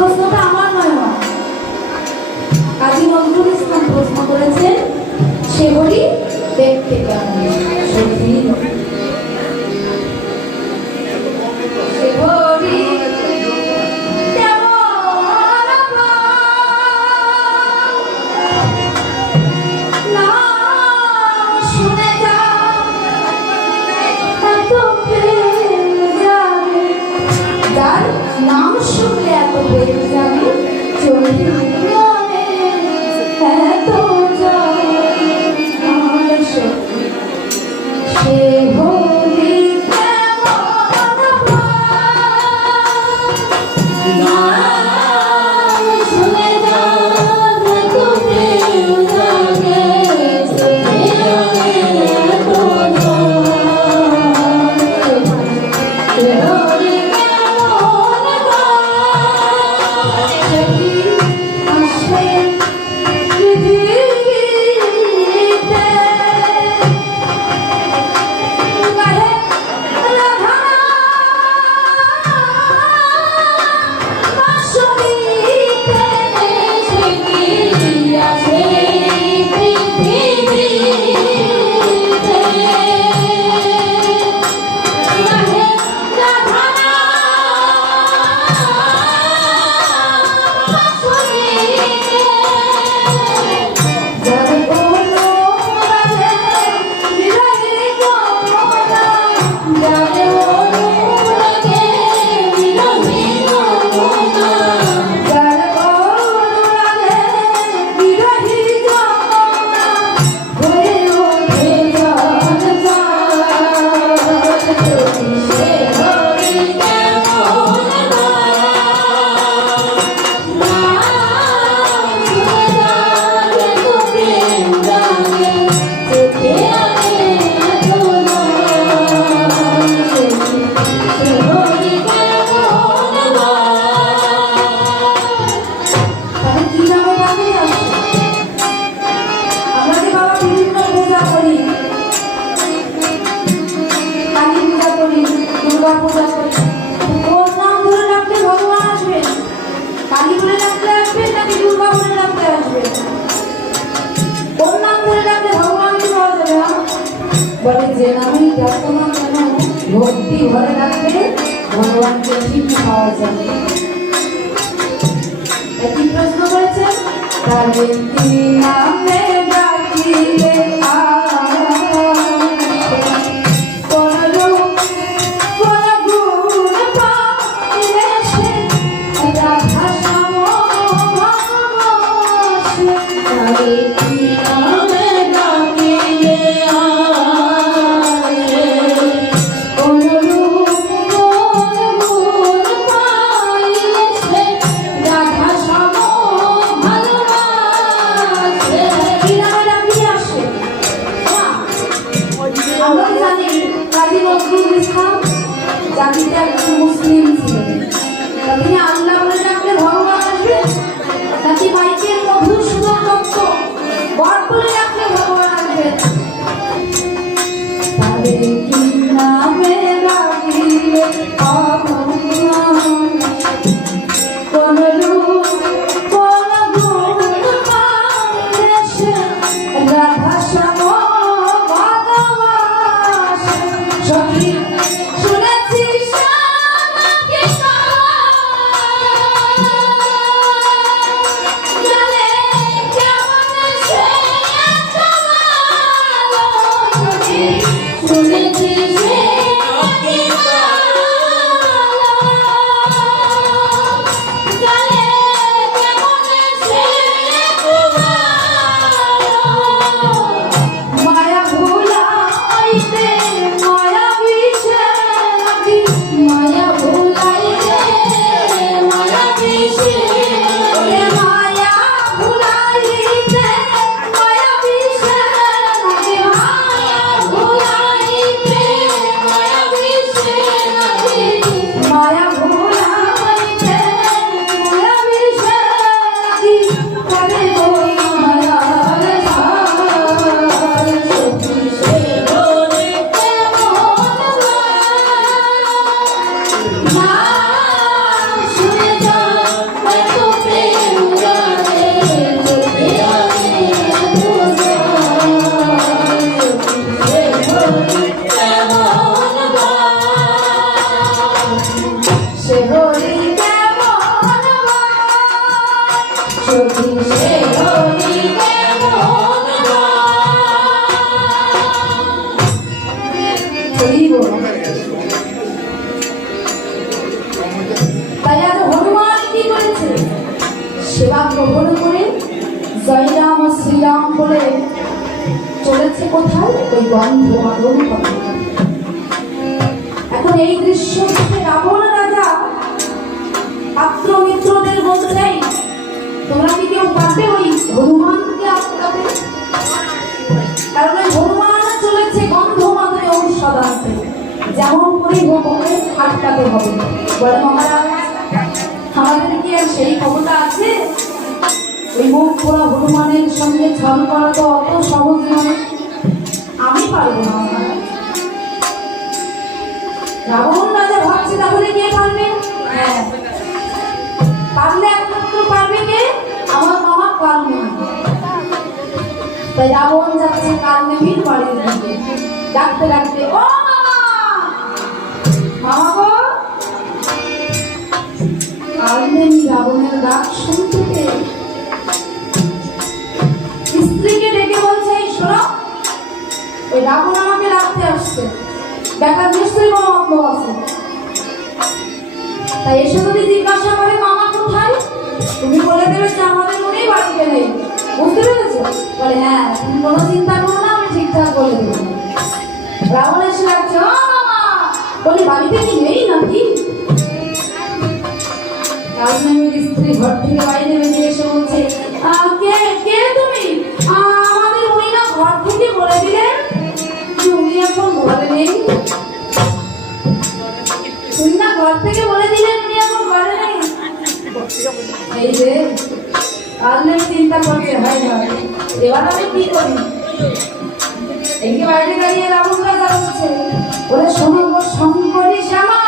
প্রশ্নটা আমার নয়, কাজী নজরুল ইসলাম প্রশ্ন করেছেন, সে হরি দেখতে কেমন? সত্যি সে হরি নাম শুনলে এত বেড়ে যাবে, চলে এত সে হরি বলে যে নামই ডাকো না কেন ভক্তি ভরে রাখবে ভগবানকে ঠিক পাওয়া যাবে। একই প্রশ্ন করেছেন, তাহলে কি নামে ডাকিলে জাতিতে একজন মুসলিম ছিলেন, তিনি আল্লাহ বলে ডাকলে ভগবান আসবে, নাকি মাইকের মধুর সুন্দর তত্ত্ব বর বলে ডাকলে ভগবান আসবে? তাহলে কি নামে ডাকিলে কোন রূপ কোন গুণ পাইলে সে রাধা শ্যাম ভগবান সখী সে হরি কেমন সখী সে হরি কেমন তাই আজ হনুমান কি করেছে সেবা গ্রহণ করে জয়রাম শ্রীরাম বলে চলেছে কোথায় ওই গন্ধ মাদন কথা। এখন এই দৃশ্য থেকে রাবণ রাজা পাত্র মিত্রদের বলতে চাই তোমরা কি কেউ পারবে ওই হনুমানকে আটকাতে? কারণ ওই হনুমান চলেছে গন্ধ মাদনে ঔষধ আনতে, যেমন করেই হোক ওকে আটকাতে হবে। বলে মহারাজ আমাদের কি আর সেই ক্ষমতা আছে? ওই মুখ পোড়া হনুমানের সঙ্গে ছল করা তো অত সহজ নয়, আমি পারবো না। রাবণ রাজা ভাবছে তাহলে কে পারবে? হ্যাঁ পারলে একমাত্র পারবে কে? আমার মামা কালনেমি। তাই রাবণ যাচ্ছে কালনেমির বাড়ির দিকে, ডাকতে ডাকতে ও মামা মামা গো। কালনেমি রাবণের ডাক শুনতে পেয়ে স্ত্রীকে ডেকে বলছে এই শোনো ওই রাবণ আমাকে রাখতে আসছে, ব্যাপার নিশ্চয়ই কোনো মতলব আছে। তাই এসে যদি জিজ্ঞাসা করে মামা কোথায়, তুমি বলে দেবে যে আমাদের মনেই বাড়িতে নেই। বুঝতে পেরেছো? বলে হ্যাঁ তুমি কোনো চিন্তা করো না, আমি ঠিকঠাক বলে দেবো। রাবণ এসে রাখছে ও মামা, বলে বাড়িতে কি নেই নাকি? কালনেমির স্ত্রী ঘর থেকে বাইরে বেরিয়ে এসে বলছে কে কে তুমি? আমাদের উনি না ঘর থেকে বলে দিলেন যে উনি এখন ঘরে নেই। তুমি না ঘর থেকে বলে দিলেন উনি এখন ঘরে নেই। এই যে কালনেমি চিন্তা করছে ভাই ভাই এবার আমি কি করি? এদিকে বাইরে দাঁড়িয়ে রাবণ রাজা বলছে বলে শোনো গো শঙ্করী শ্যামা,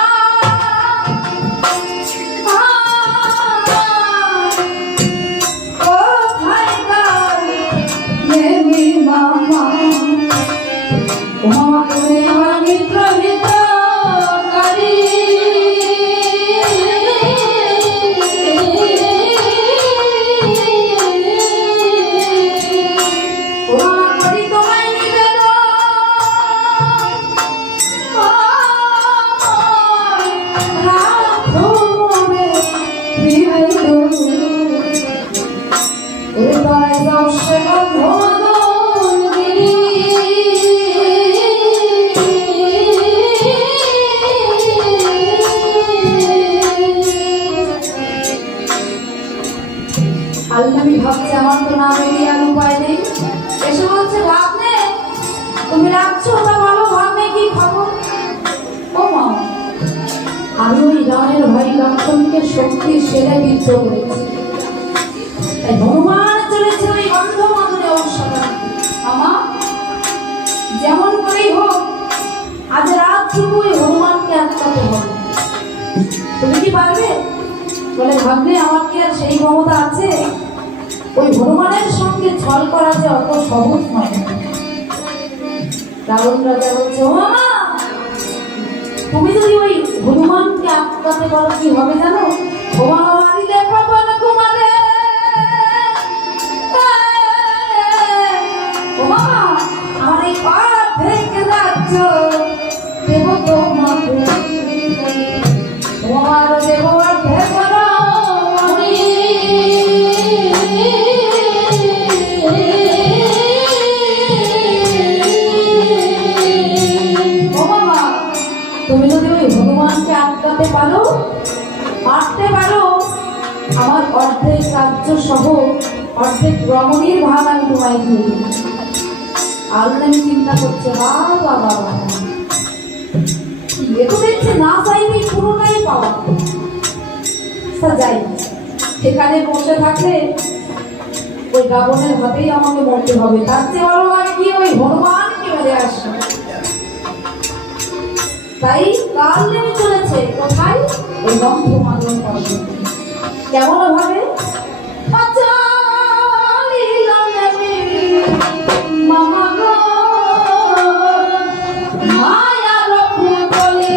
কালনেমি ভাবছে আমার তো না বেরিয়ে আর উপায় নেই। এসে বলছে ভাগ্নে তুমি রাখছো ওটা ভালো, ভাগ্নে কি খবর? ও মা আমি ওই রামের ভাই লক্ষ্মণকে শক্তি সেরে বিদ্ধ করেছি, তাই হনুমান চলেছে ওই গন্ধ মাদনে ঔষধ। আমা যেমন করেই হোক আজ রাতটুকু ওই হনুমানকে আটকাতে হবে, তুমি কি পারবে? বলে ভাগ্নে আমার কি আর সেই ক্ষমতা আছে? ওই হনুমানের সঙ্গে ছল করা যে অত সহজ নয়। রাবণ রাজা বলছে ও মামা তুমি যদি ওই হনুমানকে আটকাতে পারো কি হবে জানো? ও মামা বাড়িতে পবন কুমারে, ও মামা আমার এই পাড়া থেকে রাজ্য দেব তোমাকে, তোমার দেব তুমি যদি ওই হনুমানকে আটকাতে পারো, মারতে পারো, আমার অর্ধেক রাজ্য সহ অর্ধেক রমণীর ভাগ আমি তোমায় দিয়ে দেব। কালনেমি চিন্তা করছে বাবা বাবা এ তো দেখছে না চাইবে পুরোটাই পাওয়া। যাই এখানে বসে থাকলে ওই রাবণের হাতেই আমাকে মরতে হবে, তার চেয়ে বড় আমি কি ওই হনুমানকে মেরে আসবো। তাই কালনেমি চলেছে কোথায়? ওই গন্ধ মাদন পর্বতে। কেমন ভাবে মামা গো মায়া লোক বলে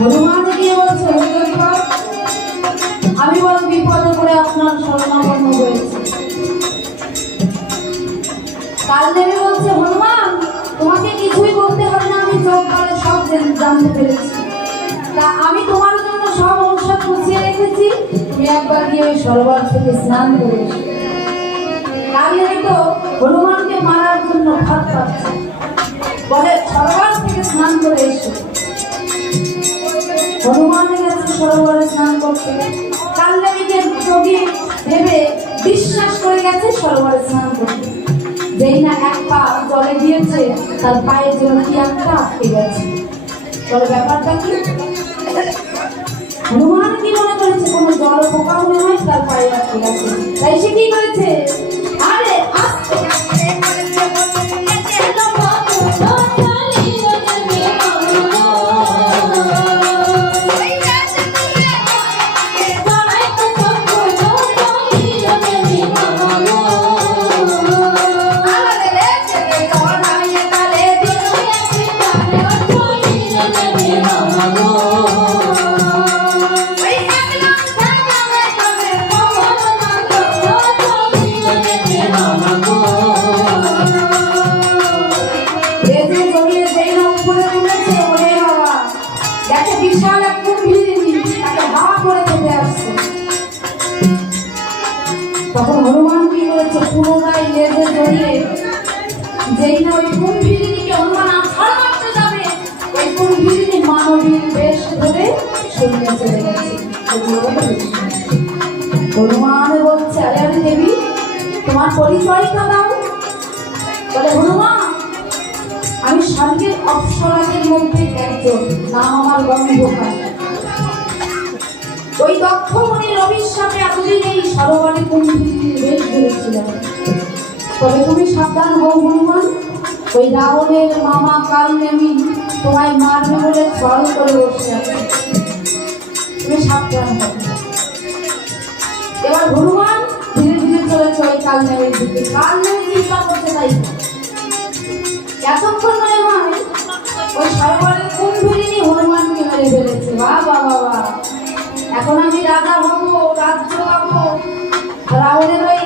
হনুমান গিয়ে বলছে, আমি বড় বিপদে পড়ে আপনার শরণাপন্ন হয়েছি। কালদেবী বলছে, হনুমান তোমাকে কিছুই বলতে হবে না, আমি চোখ কালে সব জানতে পেরেছি। তা আমি তোমার জন্য সব ঔষধ গুছিয়ে রেখেছি, তুমি একবার গিয়ে ওই সরোবর থেকে স্নান করে এসো। কালদেবী তো হনুমানকে মারার জন্য ভাত পাচ্ছে, বলে সরোবর থেকে স্নান করে এসো। হনুমান গেছে সরোবরে স্নান করতে, কালদেবীকে যোগী ভেবে বিশ্বাস করে গেছে সরোবরে স্নান করতে। যেই না এক পা জলে দিয়েছে, তার পায়ে যেন কি একটা আটকে গেছে। বলে ব্যাপারটা কি? হনুমান কি মনে করেছে কোনো জল পোকা মনে হয় তার পায়ে আটকে গেছে, তাই সে কি করেছে, আরে আস্তে বিশাল এক কুম্ভীরিণী তাকে হাওয়া করে খেতে আসছে। তখন হনুমান কি করেছে, পুনরায় লেজে জড়িয়ে যেই না ওই কুম্ভীরিণীকে হনুমান আছাড় মারতে যাবে, ওই কুম্ভীরিণী মানবীর বেশ ধরে সরিয়ে চলে গেছে। হনুমান বলছে, আরে আরে দেবী তোমার পরিচয়টা দাও। বলে, হনুমান আমি স্বর্গের অপ্সরাদের মধ্যে একজন, নাম আমার গন্ধর্ব। ওই দক্ষ মুনির অভিশাপে এতদিন এই সরোবরে কুম্ভীর বেশ ধরেছিলাম। তবে তুমি সাবধান হও হনুমান, ওই রাবণের মামা কালনেমি তোমায় মারবে বলে ছল করে বসে আছে, তুমি সাবধান হও। এবার হনুমান ধীরে ধীরে চলেছে ওই কালনেমির দিকে। কালনেমি চিন্তা করতে তাই এতক্ষণ মনে হয় ওই সরোবরের কুম্ভীরিণী হনুমানকে মেরে ফেলেছে। বাবা বাবা, এখন আমি রাজা হব, রাজ্য পাবো, রাবণের ওই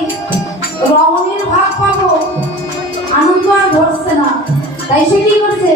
রমণীর ভাগ পাবো, আনন্দ আর ধরছে না। তাই সে কি করছে,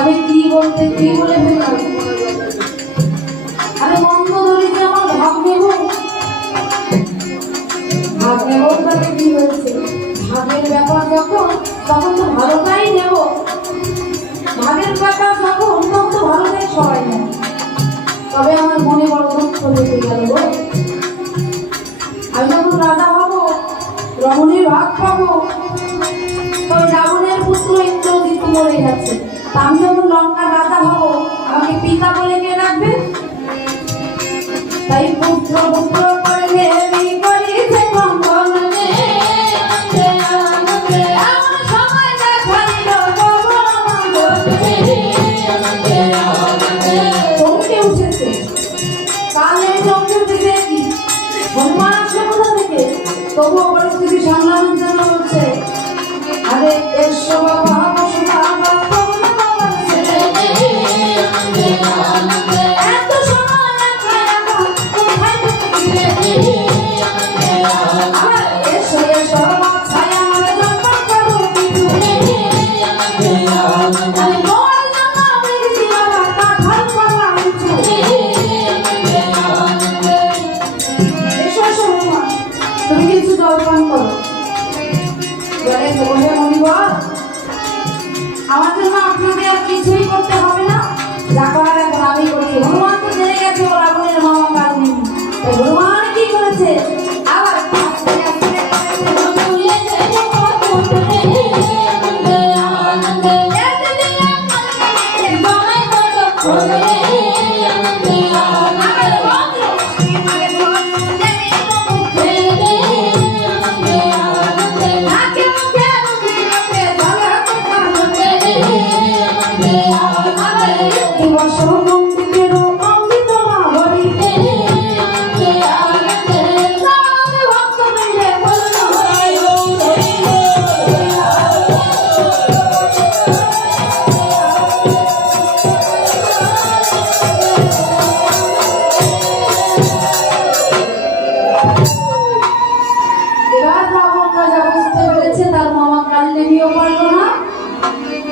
আমি কি বলে ফেললাম, আরে মন্দ ধরে যে আমার ভাগ নেব তাকে কি হয়েছে, ভাগের ব্যাপার যখন তখন তো ভালোটাই নেব, ভাগের ব্যাপার যখন তখন তো ভালোটাই সবাই নেব। তবে আমার মনে বড় দুঃখ লেগে গেল, আমি যখন রাজা হব, রমণীর ভাগ পাবো। তো রাবণের পুত্র ইন্দ্রজিৎ মরে গেছে, তা আমি যখন লঙ্কার রাজা হব, আমাকে পিতা বলে কে ডাকবে? তাই পুত্র পুত্র করে দেবী করিতে মঙ্গল রে, এমন সময় দেখাইল জগন্নাথ রে। চমকে উঠেছে, কালে চমকে উঠেছে কি? হনুমান আসলে কোথা থেকে? তবুও পরিস্থিতি সামলানোর জন্য বলছে, আরে এসো বাবা বসুধা বাবা ছেলে, এত সময় একা একা কোথায় থেকে? আবার এসো এসো বাছাই আমার জন্য করো কিছু, আমি মোর জন্য মেরেছি বাবা কাঠাল করা উঁচু। এসো এসো হনুমান, তুমি কিছু জলপান করো। বলে বসে মনিবর, আমার জন্য আপনাকে আর কিছুই করতে হবে না, যা করার এখন আমি করছি। হনুমান তো জেনে গেছে ও রাবণের মামা কাহিনী। তাই হনুমান কি করেছে? আবার আস্তে আস্তে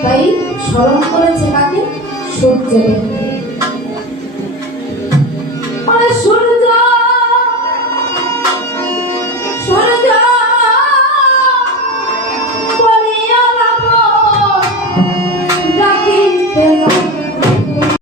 তাই স্মরণ করেছে কাকে? সূর্যকে।